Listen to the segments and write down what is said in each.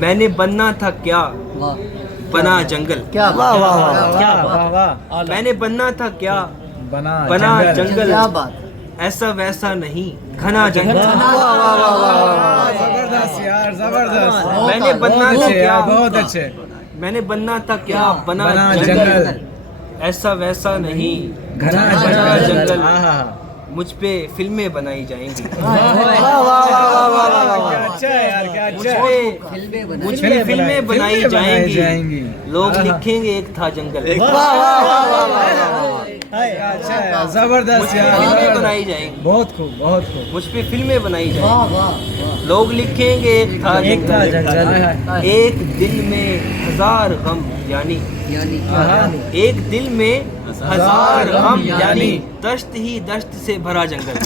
میں نے بننا تھا کیا بنا جنگل. واہ واہ واہ. میں نے بننا تھا کیا بنا جنگل. ایسا ویسا نہیں گھنا جنگل. زبردست یار زبردست. میں نے بننا تھا کیا بہت اچھے. میں نے بننا تھا کیا بنا جنگل. ایسا ویسا نہیں گھنا جنگل. آہا. مجھ پہ فلمیں بنائی جائیں گی. کیا اچھا ہے یار کیا اچھا ہے. مجھ پہ فلمیں بنائی جائیں گی. لوگ لکھیں گے ایک تھا جنگل. اچھا ہے زبردست یار. فلمیں بنائی جائیں گی. بہت خوب بہت خوب. مجھ پہ فلمیں بنائی جائیں گی. لوگ لکھیں گے ایک تھا جنگل. ایک دل میں ہزار غم یعنی ایک دل میں ہزار غم یعنی دشت ہی دشت سے بھرا جنگل.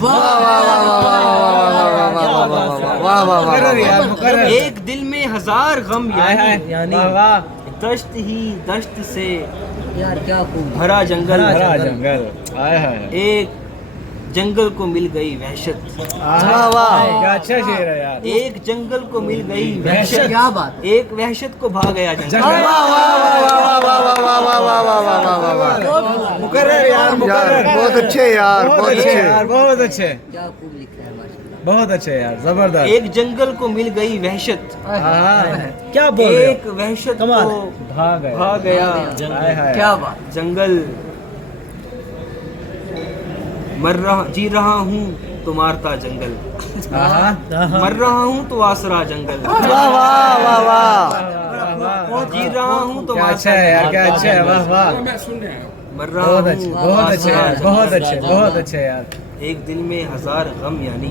مقرر یار مقرر. ایک دل میں ہزار غم یعنی دشت ہی دشت سے بھرا جنگل. بھرا جنگل. ایک جنگل کو مل گئی وحشت. کیا اچھا شعر ہے یار. ایک جنگل کو مل گئی وحشت. ایک وحشت کو بھا گیا جنگل. مقرر یار مقرر. بہت اچھے یار بہت اچھے. بہت اچھے بہت اچھے یار زبردست. ایک جنگل کو مل گئی وحشت. کیا بول رہے ایک وحشت کو بھا گیا جنگل. جی رہا ہوں تو مارتا جنگل. مر رہا ہوں تو آسرا جنگل. جی رہا ہوں تو کیا اچھا ہے یار کیا اچھا ہے. واہ واہ. مر رہا بہت اچھے ہوں بہت اچھے یار بہت اچھے بہت اچھے یار. ایک دل میں ہزار غم یعنی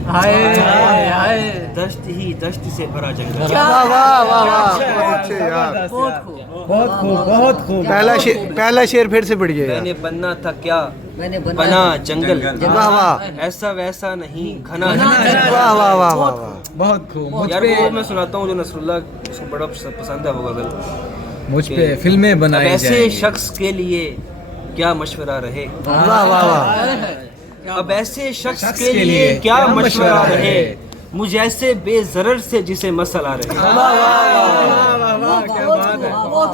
دشت ہی دشت سے بھرا جنگل. بہت اچھے یار. بہت خوب بہت خوب. پہلا شعر پھر سے پڑھیے. میں نے بننا تھا کیا بنا جنگل. واہ واہ ایسا ویسا نہیں گھنا واہ واہ واہ واہ. بہت خوب. یار وہ میں سناتا ہوں جو نصر اللہ اس کو بڑا پسند ہے وہ غزل. مجھ پہ فلمیں اب بنائی ایسے جائیں. شخص کے لیے کیا مشورہ رہے. واہ واہ واہ. اب ایسے شخص کے لیے کیا مشورہ رہے. مجھ ایسے بے ضرر سے جسے مسئلہ رہے.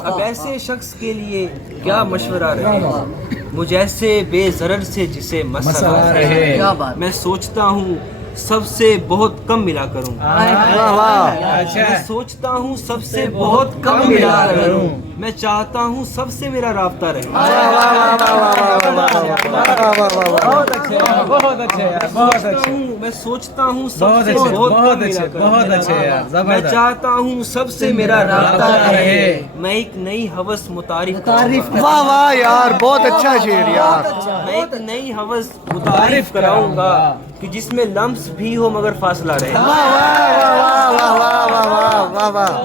اب ایسے شخص کے لیے کیا مشورہ رہے. مجھ ایسے بے ضرر سے جسے مسئلہ رہے. میں سوچتا ہوں سب سے بہت کم ملا کروں. میں سوچتا ہوں سب سے بہت کم ملا کروں. میں چاہتا ہوں سب سے میرا رابطہ رہے. بہت اچھے یار بہت اچھے. میں سوچتا ہوں سب بہت سے اچھے بہت بہت کم اچھے ملا کروں. بہت اچھے یار میں زبردست. چاہتا ہوں سب سے میرا رابطہ رہے. میں ایک نئی ہوس متعارف واہ واہ یار بہت اچھا شعر یار. میں ایک نئی ہوس متعارف کراؤں گا کہ جس میں لمس بھی ہو مگر فاصلہ رہے.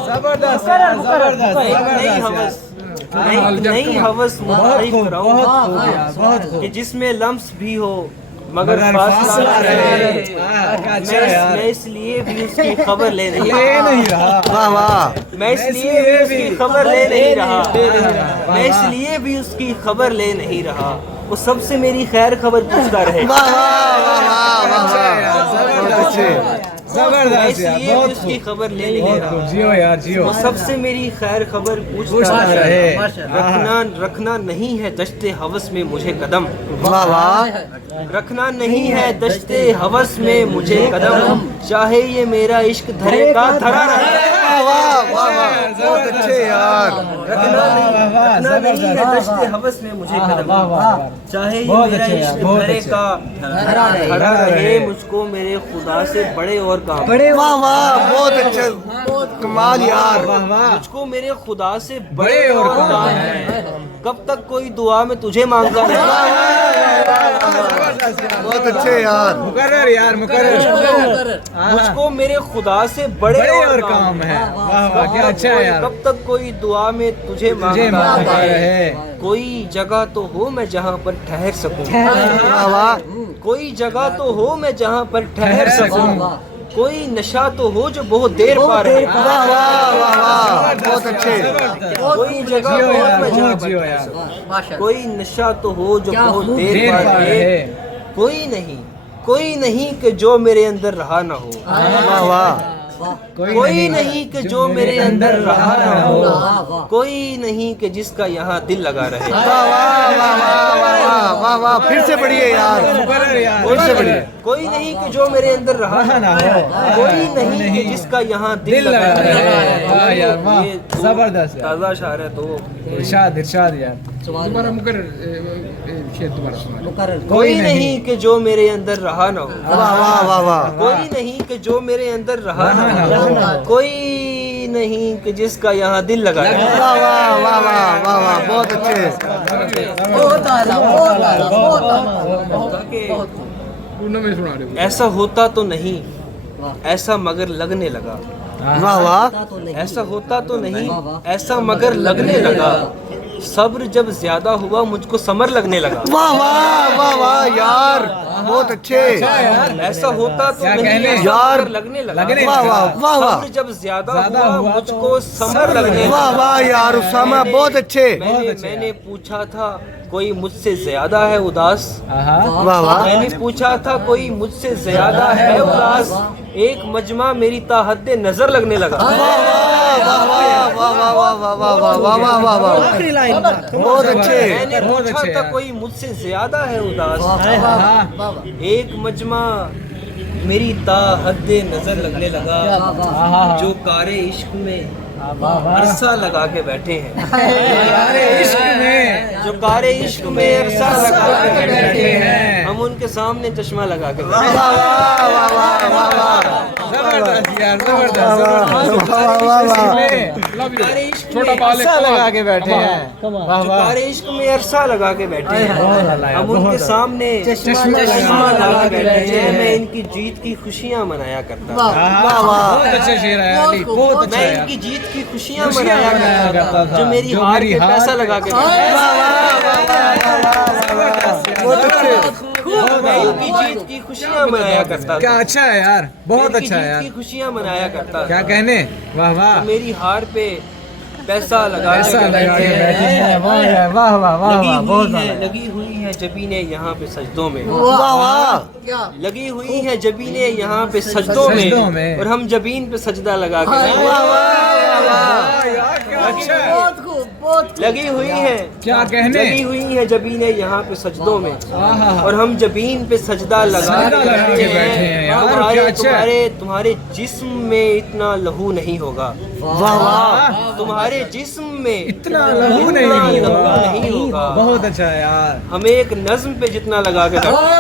زبردست میں ایک نئی ہوس متعارف کراؤں گا بہت خوب. کہ جس میں لمس بھی ہو مگر فاصلہ رہے. میں اس لیے بھی اس کی خبر لے نہیں رہا. واہ واہ. میں اس لیے بھی اس کی خبر لے نہیں رہا. میں اس لیے بھی اس کی خبر لے نہیں رہا. وہ سب سے میری خیر خبر پوچھتا رہے. بہت اچھے. میں اس لیے بھی اس کی خبر لے نہیں رہا. جیو یار جیو. وہ سب سے میری خیر خبر پوچھتا رہے. رکھنا نہیں ہے دشت ہوس میں مجھے قدم. واہ واہ. رکھنا نہیں ہے دشت ہوس میں مجھے قدم. چاہے یہ میرا عشق دھرے کا دھرا رہے. بہت اچھے یار. رکھنا نہیں ہے دشت ہوس میں مجھے قدم. چاہے یہ میرا عشق دھرے کا دھرا رہے. مجھ کو میرے خدا سے بڑے اور کام. واہ واہ بہت اچھا کمال یار. مجھ کو میرے خدا سے بڑے اور کام ہیں. کب تک کوئی دعا میں تجھے مانگتا رہے. بہت اچھے یار. مقرر یار مقرر. مجھ کو میرے خدا سے بڑے اور کام ہے. واہ واہ کیا اچھا ہے یار. کب تک کوئی دعا میں تجھے مانگتا رہے. کوئی جگہ تو ہو میں جہاں پر ٹھہر سکوں. واہ واہ. کوئی جگہ تو ہو میں جہاں پر ٹھہر سکوں. کوئی نشہ تو ہو جو بہت دیر پا رہے. واہ واہ واہ واہ بہت اچھے. کوئی جگہ ہو میں جہاں پر ٹھہر سکوں. کوئی نشہ تو ہو جو بہت دیر پا رہے. کوئی نہیں کہ جو میرے اندر رہا نہ ہو. واہ واہ. کوئی نہیں کہ جو میرے اندر رہا نہ ہو, کوئی نہیں کہ جس کا یہاں دل لگا رہے. واہ واہ واہ واہ واہ واہ, پھر سے پڑھیے یار, پھر سے پڑھیے. کوئی نہیں کہ جو میرے اندر رہا نہ ہو, کوئی نہیں کہ جس کا یہاں دل لگا رہے. یہ زبردست تازہ شعر ہے تو ارشاد یار. کوئی نہیں کہ جو میرے اندر رہا نہ ہو, واہ واہ واہ واہ, کوئی نہیں کہ جو میرے اندر رہا نہ ہو, کوئی نہیں کہ جس کا یہاں دل لگا رہے. واہ واہ واہ واہ واہ واہ, بہت اچھے. ایسا ہوتا تو نہیں, ایسا مگر لگنے لگا. واہ واہ, ایسا ہوتا تو نہیں, ایسا مگر لگنے لگا. صبر جب زیادہ ہوا مجھ کو سمر لگنے لگا. واہ واہ واہ واہ یار, بہت اچھے. ایسا ہوتا تو نہیں یار, لگنے لگا. واہ واہ واہ واہ, صبر جب زیادہ ہوا مجھ کو سمر لگنے لگا. واہ واہ یار اسامہ, بہت اچھے. میں نے پوچھا تھا کوئی مجھ سے زیادہ ہے اداس. واہ واہ, میں نے پوچھا تھا کوئی مجھ سے زیادہ ہے اداس. ایک مجمع میری تا حد نظر لگنے لگا. بہت اچھے. میں نے پوچھا تھا کوئی مجھ سے زیادہ ہے اداس. ایک مجمع میری تا حد نظر لگنے لگا. جو کار عشق میں عرصہ لگا کے بیٹھے ہیں, جو کار عشق میں عرصہ لگا کے بیٹھے ہیں, ہم ان کے سامنے چشمہ لگا کے بیٹھے ہیں. لگا کے بیٹھے ہیں, جو کار عشق میں عرصہ لگا کے بیٹھے ہیں, ہم ان کے سامنے چشمہ لگا کے بیٹھے ہیں. میں ان کی جیت کی خوشیاں منایا کرتا تھا. بہت اچھا شعر ہے علی, بہت اچھا. میں ان کی جیت کی خوشیاں منایا کرتا تھا, جو میری ہار پہ پیسہ لگا کے بیٹھے ہیں. میں ان کی جیت کی خوشیاں منایا کرتا تھا. کیا اچھا ہے یار, بہت اچھا ہے جیت یار, کی خوشیاں منایا کرتا کیا تھا. کہنے. واہ واہ, میری ہار پہ پیسہ لگا ایسا کے لگا کے بیٹھے بیٹھے ہیں. ہیں. واہ واہ واہ واہ, بہت لگی ہوئی ہے جبینیں یہاں پہ سجدوں میں. واہ واہ, لگی ہوئی ہے جبینیں یہاں پہ سجدوں میں, اور ہم جبین پہ سجدہ لگا کے بیٹھے ہیں. لگی ہوئی ہے, کیا کہنے. لگی ہوئی ہے جبینیں یہاں پہ سجدوں میں, اور ہم جبین پہ سجدہ لگا کے بیٹھے ہیں. تمہارے جسم میں اتنا لہو نہیں ہوگا. واہ واہ, تمہارے جسم میں اتنا لہو نہیں ہوگا. بہت اچھا ہے یار. ہم ایک نظم پہ جتنا لگا کے تمہارے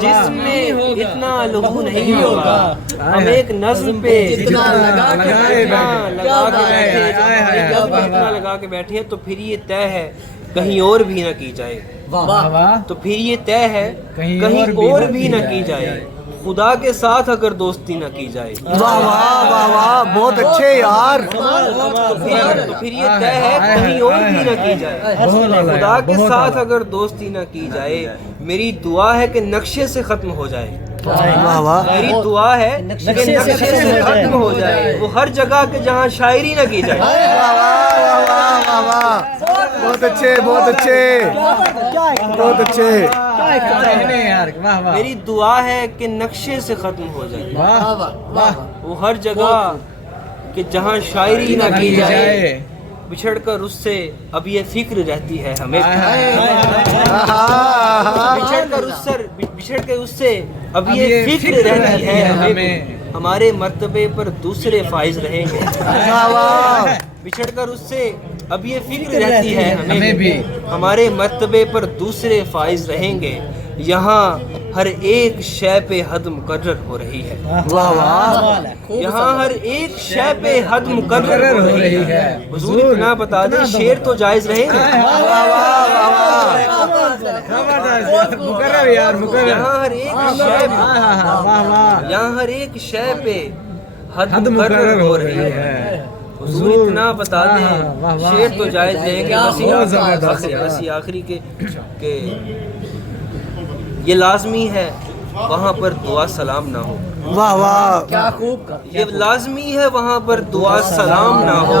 جسم میں اتنا لہو نہیں ہوگا. ہم ایک نظم پہ اتنا لگا کے بیٹھے ہیں, تو پھر یہ طے ہے کہیں اور بھی نہ کی جائے. تو پھر یہ طے ہے کہیں اور بھی نہ کی جائے. خدا کے ساتھ اگر دوستی نہ کی جائے. واہ واہ واہ واہ, بہت اچھے یار. تو پھر یہ طے ہے کہیں اور بھی نہ کی جائے. خدا کے ساتھ اگر دوستی نہ کی جائے. میری دعا ہے کہ نقشے سے ختم ہو جائے. واہ واہ, میری دعا ہے کہ نقشے سے ختم ہو جائے. وہ ہر جگہ کے جہاں شاعری نہ کی جائے. بہت اچھے, بہت اچھے, بہت اچھے. میری دعا ہے کہ نقشے سے ختم ہو جائے. وہ ہر جگہ کہ جہاں شاعری نہ کی جائے. بچھڑ کر اس سے اب یہ فکر رہتی ہے ہمیں. بچھڑ کر اس سے اب یہ فکر رہتی ہے ہمیں. ہمارے مرتبے پر دوسرے فائز رہیں گے. بچھڑ کر اس سے اب یہ فکر رہتی ہے ہمیں بھی. ہمارے مرتبے پر دوسرے فائز رہیں گے. یہاں ہر ایک شے پہ حد مقرر ہو رہی ہے. واہ واہ, یہاں ہر ایک شے پہ حد مقرر ہو رہی ہے. حضور اتنا بتا دیں شعر تو جائز رہیں گے. یہاں ہر ایک شے پہ حد مقرر ہو رہی ہے. حضور اتنا بتا دیں شعر تو جائز رہیں گے. بس آخری کہ یہ لازمی ہے وہاں پر دعا سلام نہ ہو. واہ واہ, یہ لازمی ہے وہاں پر دعا سلام نہ ہو.